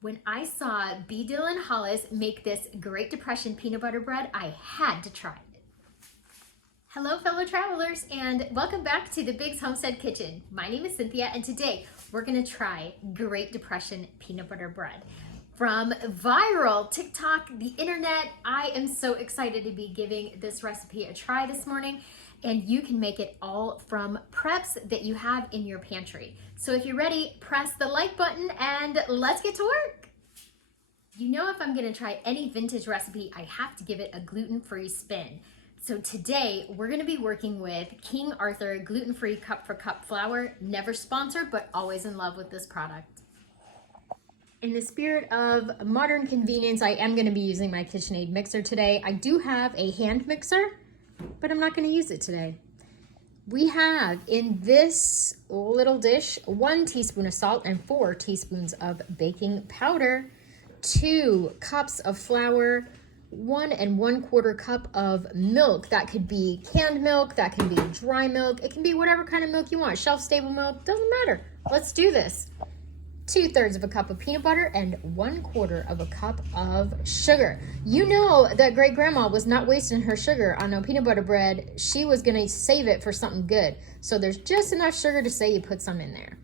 When I saw B. Dylan Hollis make this Great Depression peanut butter bread, I had to try it. Hello fellow travelers, and welcome back to the Biggs Homestead Kitchen. My name is Cynthia, and today we're gonna try Great Depression peanut butter bread. From Viral Tik Tok, the internet, I am so excited to be giving this recipe a try this morning. And you can make it all from preps that you have in your pantry. So if you're ready, press the like button and let's get to work. You know, if I'm gonna try any vintage recipe, I have to give it a gluten-free spin. So today we're gonna be working with King Arthur gluten-free cup for cup flour. Never sponsored, but always in love with this product. In the spirit of modern convenience, I am gonna be using my KitchenAid mixer today. I do have a hand mixer, but I'm not going to use it today. We have in this little dish 1 teaspoon of salt and 4 teaspoons of baking powder, 2 cups of flour, 1 1/4 cup of milk. That could be canned milk, that can be dry milk, it can be whatever kind of milk you want, shelf stable milk, doesn't matter. Let's do this. 2/3 of a cup of peanut butter and 1/4 of a cup of sugar. You know that great grandma was not wasting her sugar on no peanut butter bread. She was gonna save it for something good. So there's just enough sugar to say you put some in there.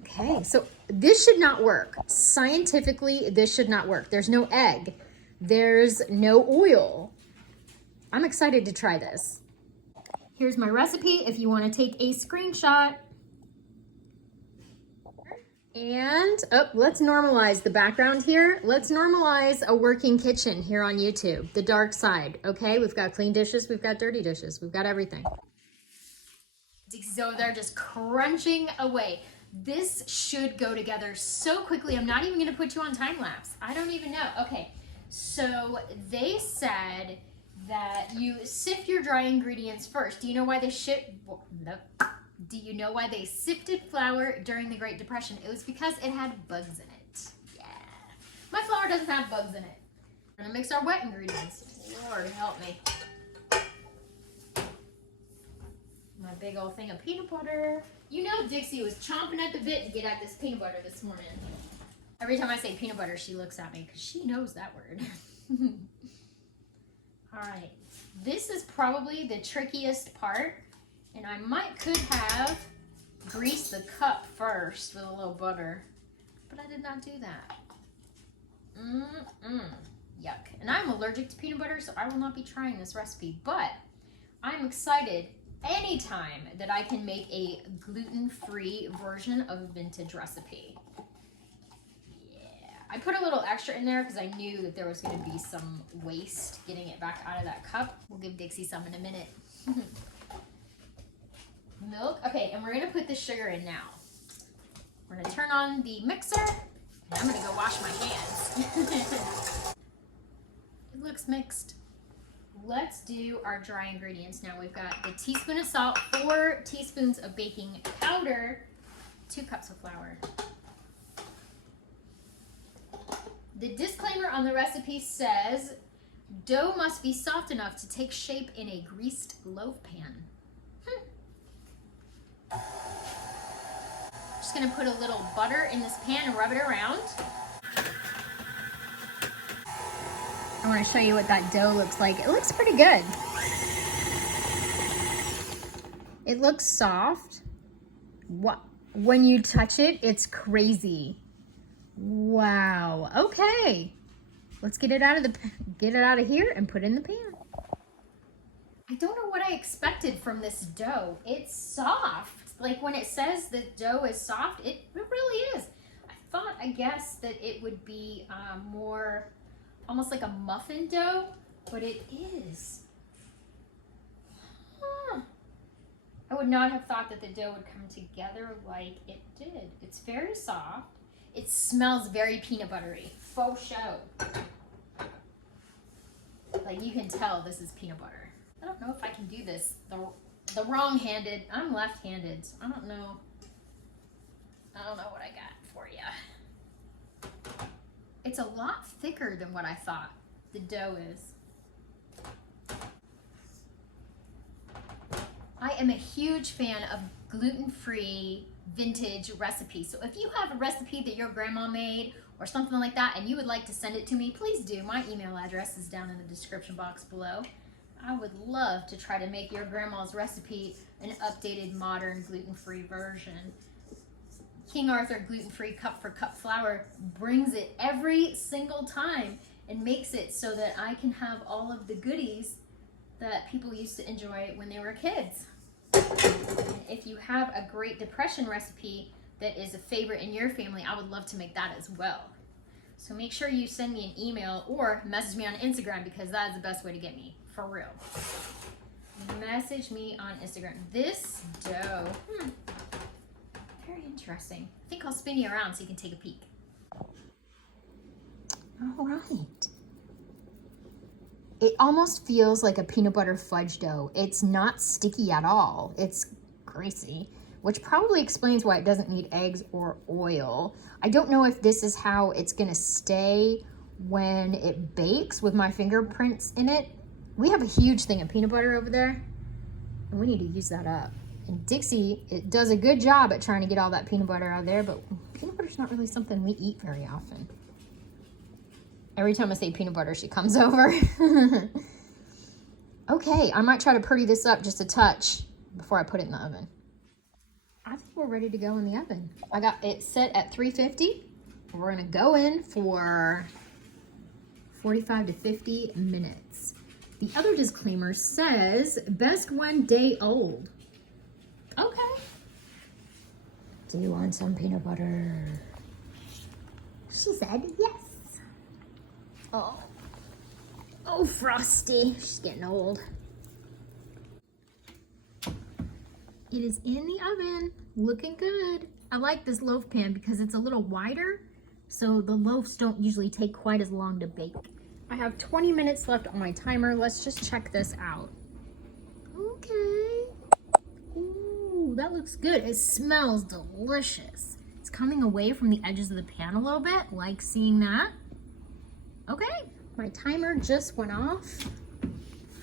Okay, so this should not work. Scientifically, this should not work. There's no egg. There's no oil. I'm excited to try this. Here's my recipe if you wanna take a screenshot. And let's normalize the background here. Let's normalize a working kitchen here on YouTube, the dark side, okay? We've got clean dishes, we've got dirty dishes, we've got everything. So they're just crunching away. This should go together so quickly. I'm not even gonna put you on time lapse. I don't even know. Okay, so they said that you sift your dry ingredients first. Do you know why they Do you know why they sifted flour during the Great Depression? It was because it had bugs in it. Yeah. My flour doesn't have bugs in it. We're gonna mix our wet ingredients. Lord help me. My big old thing of peanut butter. You know Dixie was chomping at the bit to get at this peanut butter this morning. Every time I say peanut butter, she looks at me because she knows that word. All right. This is probably the trickiest part. And I could have greased the cup first with a little butter, but I did not do that. Yuck. And I'm allergic to peanut butter, so I will not be trying this recipe, but I'm excited anytime that I can make a gluten-free version of a vintage recipe. Yeah. I put a little extra in there because I knew that there was going to be some waste getting it back out of that cup. We'll give Dixie some in a minute. Milk. Okay, and we're gonna put the sugar in now. We're gonna turn on the mixer, and I'm gonna go wash my hands. It looks mixed. Let's do our dry ingredients now. We've got a teaspoon of salt, 4 teaspoons of baking powder, 2 cups of flour. The disclaimer on the recipe says, dough must be soft enough to take shape in a greased loaf pan. Just gonna put a little butter in this pan and rub it around. I wanna show you what that dough looks like. It looks pretty good. It looks soft. When you touch it, it's crazy. Wow, okay. Let's get it out of here and put it in the pan. I don't know what I expected from this dough. It's soft. Like when it says the dough is soft, it really is. I guess that it would be more almost like a muffin dough, but it is. Huh. I would not have thought that the dough would come together like it did. It's very soft. It smells very peanut buttery. Faux show. Like you can tell this is peanut butter. I don't know if I can do this the wrong-handed. I'm left-handed, so I don't know what I got for you. It's a lot thicker than what I thought the dough is. I am a huge fan of gluten-free vintage recipe. So if you have a recipe that your grandma made or something like that and you would like to send it to me, please do. My email address is down in the description box below. I would love to try to make your grandma's recipe an updated, modern, gluten-free version. King Arthur gluten-free cup for cup flour brings it every single time and makes it so that I can have all of the goodies that people used to enjoy when they were kids. If you have a Great Depression recipe that is a favorite in your family, I would love to make that as well. So make sure you send me an email or message me on Instagram, because that is the best way to get me, for real. Message me on Instagram. This dough, very interesting. I think I'll spin you around so you can take a peek. All right. It almost feels like a peanut butter fudge dough. It's not sticky at all. It's greasy, which probably explains why it doesn't need eggs or oil. I don't know if this is how it's gonna stay when it bakes with my fingerprints in it. We have a huge thing of peanut butter over there, and we need to use that up. And Dixie, it does a good job at trying to get all that peanut butter out of there, but peanut butter's not really something we eat very often. Every time I say peanut butter, she comes over. Okay, I might try to pretty this up just a touch before I put it in the oven. I think we're ready to go in the oven. I got it set at 350. We're gonna go in for 45 to 50 minutes. The other disclaimer says, best 1 day old. Okay. Do you want some peanut butter? She said yes. Oh, Frosty. She's getting old. It is in the oven, looking good. I like this loaf pan because it's a little wider, so the loaves don't usually take quite as long to bake. I have 20 minutes left on my timer. Let's just check this out. Okay. Ooh, that looks good. It smells delicious. It's coming away from the edges of the pan a little bit, like seeing that. Okay, my timer just went off.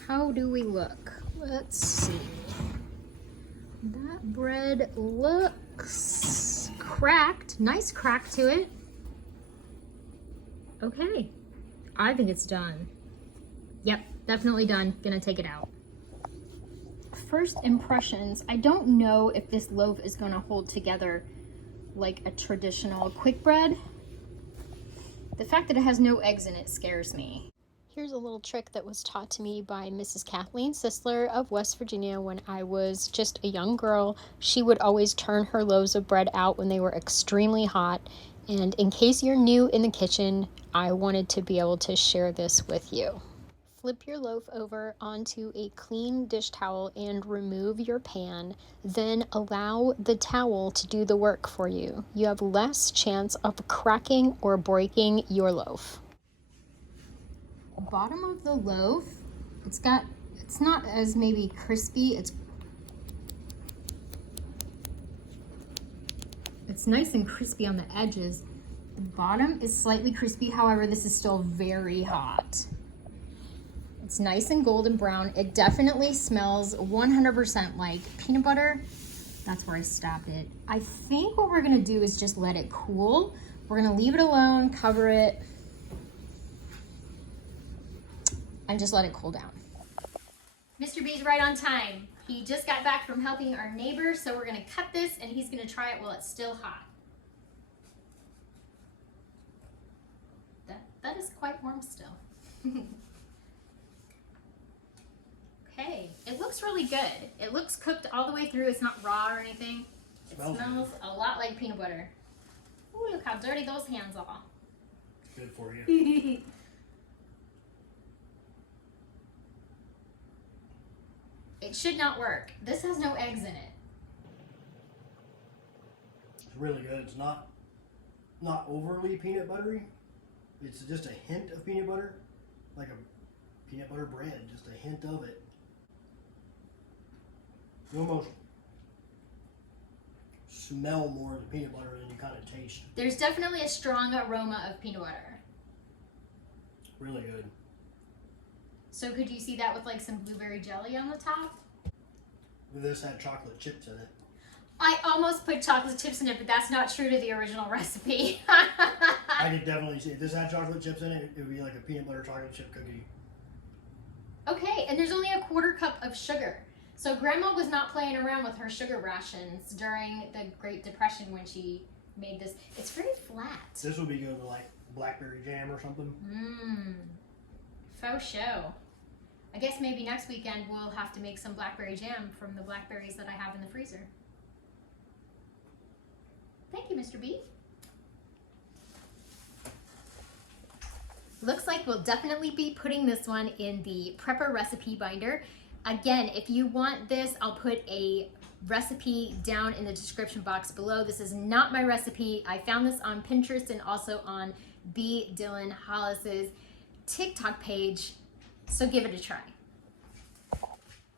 How do we look? Let's see. That bread looks cracked. Nice crack to it. Okay, I think it's done. Yep, definitely done. Gonna take it out. First impressions. I don't know if this loaf is gonna hold together like a traditional quick bread. The fact that it has no eggs in it scares me. Here's a little trick that was taught to me by Mrs. Kathleen Sisler of West Virginia when I was just a young girl. She would always turn her loaves of bread out when they were extremely hot. And in case you're new in the kitchen, I wanted to be able to share this with you. Flip your loaf over onto a clean dish towel and remove your pan. Then allow the towel to do the work for you. You have less chance of cracking or breaking your loaf. Bottom of the loaf, it's not as maybe crispy. It's nice and crispy on the edges. The bottom is slightly crispy, however, this is still very hot. It's nice and golden brown. It definitely smells 100% like peanut butter. That's where I stopped it. I think what we're gonna do is just let it cool. We're gonna leave it alone, cover it, and just let it cool down. Mr. B's right on time. He just got back from helping our neighbor, so we're gonna cut this and he's gonna try it while it's still hot. That is quite warm still. Okay, it looks really good. It looks cooked all the way through. It's not raw or anything. It smells a lot like peanut butter. Ooh, look how dirty those hands are. Good for you. It should not work. This has no eggs in it. It's really good. It's not overly peanut buttery. It's just a hint of peanut butter, like a peanut butter bread, just a hint of it. No emotion. Smell more of the peanut butter than you kind of taste. There's definitely a strong aroma of peanut butter. Really good. So could you see that with like some blueberry jelly on the top? This had chocolate chips in it. I almost put chocolate chips in it, but that's not true to the original recipe. I could definitely see if this had chocolate chips in it, it would be like a peanut butter chocolate chip cookie. Okay, and there's only a 1/4 cup of sugar. So Grandma was not playing around with her sugar rations during the Great Depression when she made this. It's very flat. This would be good with like blackberry jam or something. Mmm. Faux show. I guess maybe next weekend we'll have to make some blackberry jam from the blackberries that I have in the freezer. Thank you, Mr. B. Looks like we'll definitely be putting this one in the prepper recipe binder. Again, if you want this, I'll put a recipe down in the description box below. This is not my recipe. I found this on Pinterest and also on B. Dylan Hollis's TikTok page, so give it a try.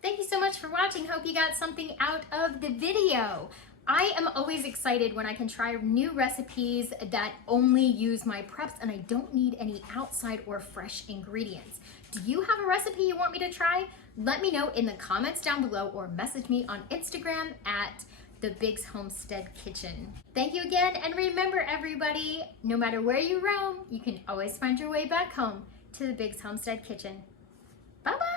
Thank you so much for watching. Hope you got something out of the video. I am always excited when I can try new recipes that only use my preps and I don't need any outside or fresh ingredients. Do you have a recipe you want me to try? Let me know in the comments down below or message me on Instagram at the Biggs Homestead Kitchen. Thank you again, and remember everybody, no matter where you roam, you can always find your way back home to the Biggs Homestead Kitchen. Bye-bye!